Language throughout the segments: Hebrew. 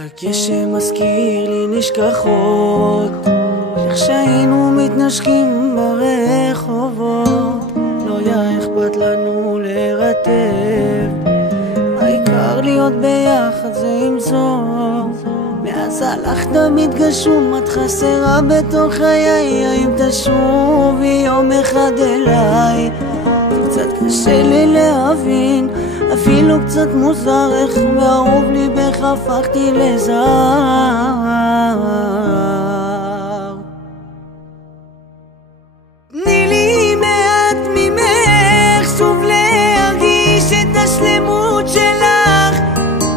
הגשם מזכיר לי נשכחות, איך שהיינו מתנשקים ברחובות. לא היה אכפת לנו להירטב, העיקר להיות ביחד זה עם זאת. מאז הלכת מתגשום, את חסרה בתוך חיי. האם תשובי יום אחד אליי? זה קצת קשה לי להבין, אפילו קצת מוזר, איך ואהוב ליבך הפכתי לזר. תני לי מעט ממך, שוב להרגיש את השלמות שלך.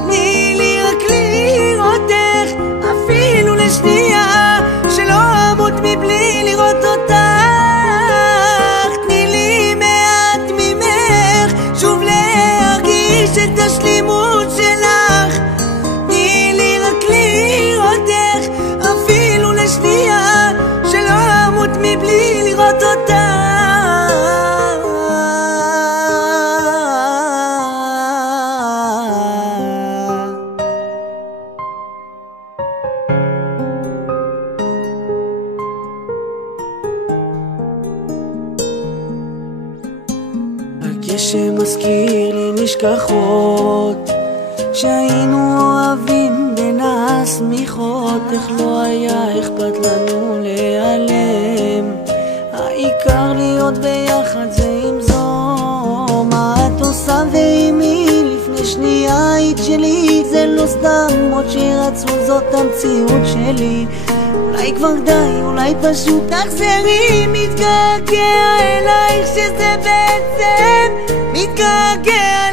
תני לי רק לראותך, אפילו לשנייה, שלא אמות מבלי לראות אותך. תני לי מעט ממך, שוב להרגיש את השלמות שלך. תני לי רק לראותך, אפילו לשנייה, שלא אמות מבלי לראות אותך. הגשם מזכיר לי נשכחות, שהיינו אוהבים בין השמיכות. איך לא היה אכפת לנו להיעלם, העיקר להיות ביחד זה עם זו. מה את עושה ועם מי? לפני שנייה היית שלי, זה לא סתם עוד שרצו, זאת המציאות שלי. אולי כבר די, אולי פשוט תחזרי. מתגעגע אלייך שזה בעצם מתגעגע